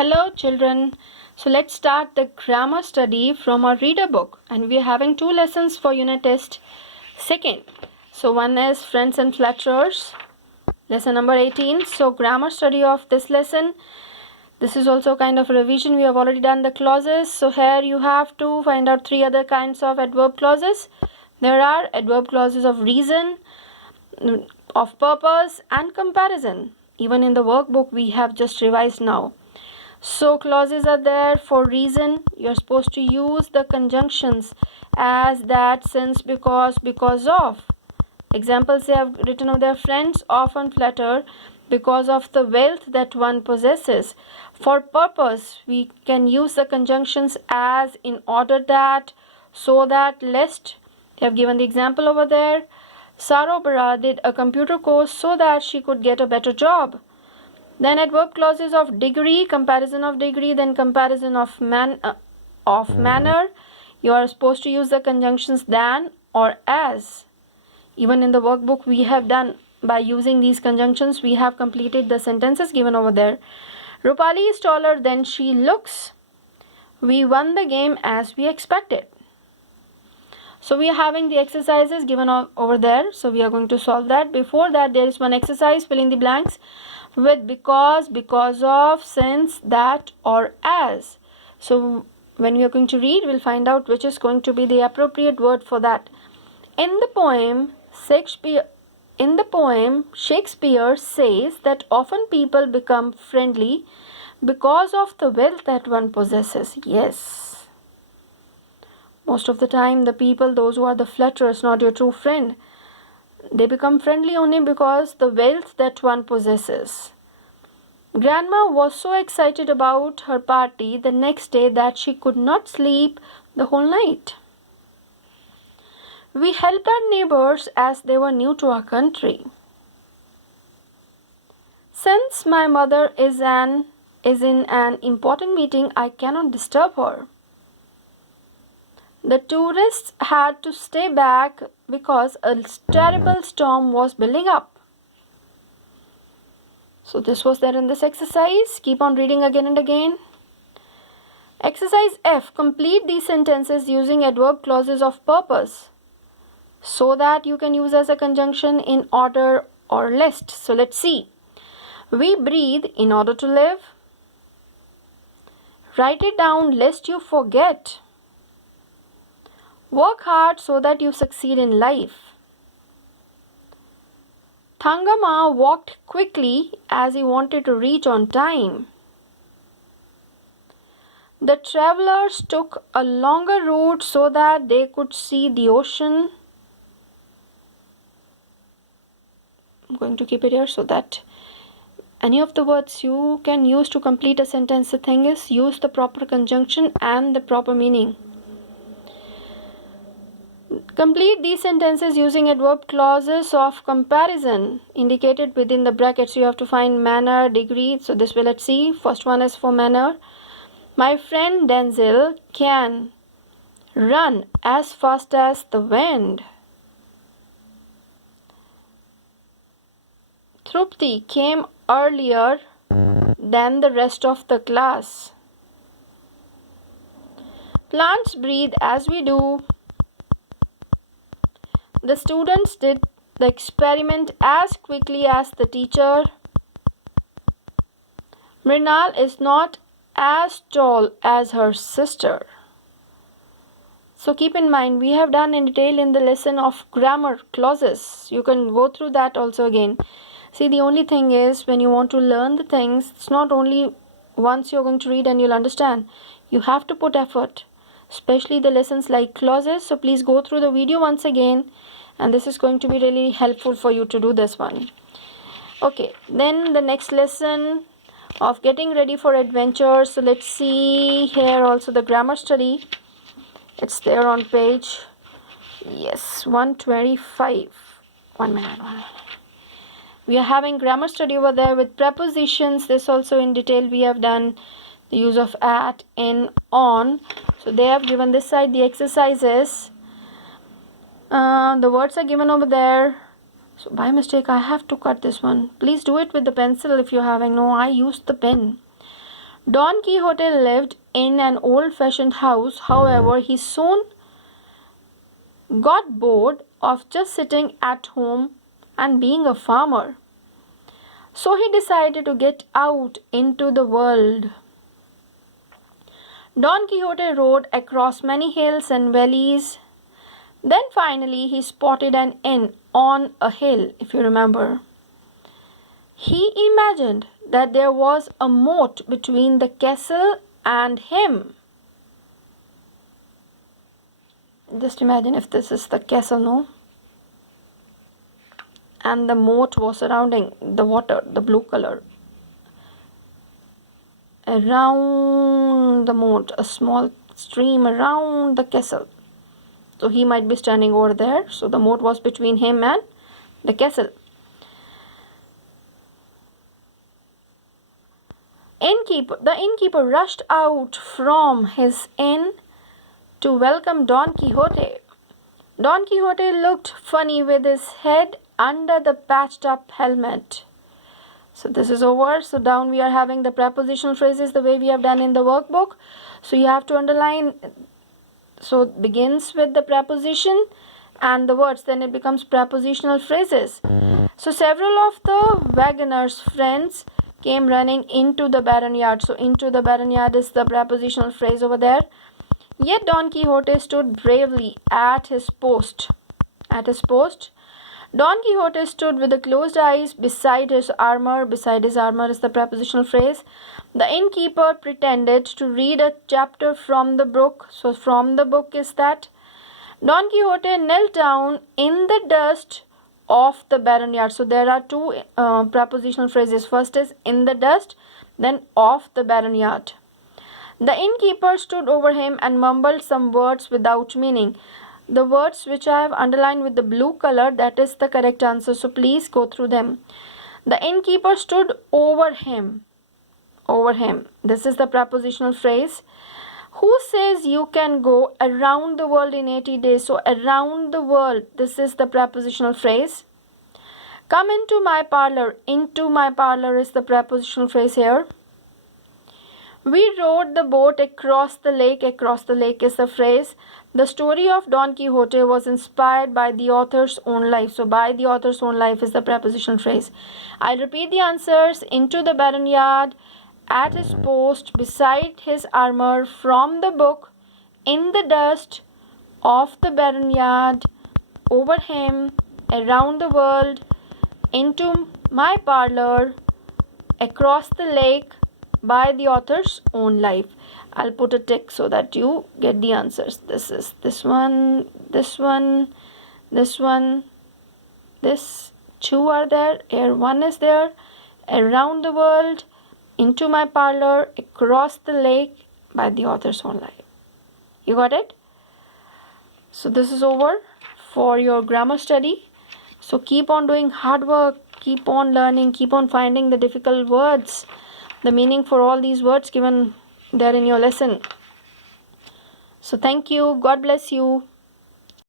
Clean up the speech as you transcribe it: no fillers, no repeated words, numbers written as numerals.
Hello children. So let's start the grammar study from our reader book, and we are having two lessons for unit test second. So one is friends and flatterers, lesson number 18. So grammar study of this lesson. This is also kind of a revision. We have already done the clauses. So here you have to find out three other kinds of adverb clauses. There are adverb clauses of reason, of purpose and comparison. Even in the workbook we have just revised now. So clauses are there for reason. You're supposed to use the conjunctions as, that, since, because of. Examples they have written of their friends often flatter because of the wealth that one possesses. For purpose, we can use the conjunctions as, in order that, so that, lest. They have given the example over there. Sarobara did a computer course so that she could get a better job. Then adverb clauses of degree, comparison of degree, then comparison of manner. You are supposed to use the conjunctions than or as. Even in the workbook we have done by using these conjunctions, we have completed the sentences given over there. Rupali is taller than she looks. We won the game as we expected. So we are having the exercises given over there. So we are going to solve that. Before that, there is one exercise, fill in the blanks with because of, since, that or as. So when we are going to read, we'll find out which is going to be the appropriate word for that. In the poem, Shakespeare says that often people become friendly because of the wealth that one possesses. Yes. Most of the time, the people, those who are the flatterers, not your true friend, they become friendly only because the wealth that one possesses. Grandma was so excited about her party the next day that she could not sleep the whole night. We helped our neighbors as they were new to our country. Since my mother is in an important meeting, I cannot disturb her. The tourists had to stay back because a terrible storm was building up. So this was there in this exercise. Keep on reading again and again. Exercise F. Complete these sentences using adverb clauses of purpose so that you can use as a conjunction in order or list. So let's see. We breathe in order to live. Write it down lest you forget. Work hard so that you succeed in life. Thangama walked quickly as he wanted to reach on time. The travelers took a longer route so that they could see the ocean. I'm going to keep it here so that any of the words you can use to complete a sentence, the thing is, use the proper conjunction and the proper meaning. Complete these sentences using adverb clauses of comparison indicated within the brackets. You have to find manner, degree. So this way, let's see. First one is for manner. My friend Denzel can run as fast as the wind. Trupti came earlier than the rest of the class. Plants breathe as we do. The students did the experiment as quickly as the teacher. Mrinal is not as tall as her sister. So keep in mind, we have done in detail in the lesson of grammar clauses. You can go through that also again. See, the only thing is, when you want to learn the things, it's not only once you're going to read and you'll understand. You have to put effort, especially the lessons like clauses. So please go through the video once again, and this is going to be really helpful for you to do this one. Okay, then the next lesson of getting ready for adventure. So let's see here also the grammar study. It's there on page, yes, 125. 1 minute. We are having grammar study over there with prepositions. This also in detail we have done the use of at, in, on. So they have given this side the exercises. The words are given over there. So by mistake I have to cut this one. Please do it with the pencil if you're having. No, I used the pen. Don Quixote lived in an old-fashioned house. However, he soon got bored of just sitting at home and being a farmer. So he decided to get out into the world. Don Quixote rode across many hills and valleys. Then finally he spotted an inn on a hill, if you remember. He imagined that there was a moat between the castle and him. Just imagine if this is the castle, no? And the moat was surrounding the water, the blue color. Around the moat, a small stream around the castle. So he might be standing over there. So the moat was between him and the castle. The innkeeper rushed out from his inn to welcome Don Quixote. Don Quixote looked funny with his head under the patched up helmet. So this is over. So down we are having the prepositional phrases the way we have done in the workbook. So you have to underline. So it begins with the preposition and the words, then it becomes prepositional phrases. So several of the wagoner's friends came running into the barnyard. So into the barnyard is the prepositional phrase over there. Yet Don Quixote stood bravely at his post. Don Quixote stood with the closed eyes beside his armor. Beside his armor is the prepositional phrase. The innkeeper pretended to read a chapter from the book. So from the book is that. Don Quixote knelt down in the dust of the barnyard. So there are two prepositional phrases. First is in the dust, then of the barnyard. The innkeeper stood over him and mumbled some words without meaning. The words which I have underlined with the blue color, that is the correct answer. So please go through them. The innkeeper stood over him. Over him. This is the prepositional phrase. Who says you can go around the world in 80 days? So around the world, this is the prepositional phrase. Come into my parlor. Into my parlor is the prepositional phrase here. We rowed the boat across the lake. Across the lake is the phrase. The story of Don Quixote was inspired by the author's own life. So by the author's own life is the prepositional phrase. I'll repeat the answers. Into the barnyard, at his post, beside his armor, from the book, in the dust, of the barnyard, over him, around the world, into my parlor, across the lake, by the author's own life. I'll put a tick so that you get the answers. This is this one, this one, this one, this. Two are there. Here one is there. Around the world, into my parlor, across the lake, by the author's own life. You got it? So this is over for your grammar study. So keep on doing hard work, keep on learning, keep on finding the difficult words, the meaning for all these words given there in your lesson. So thank you. God bless you.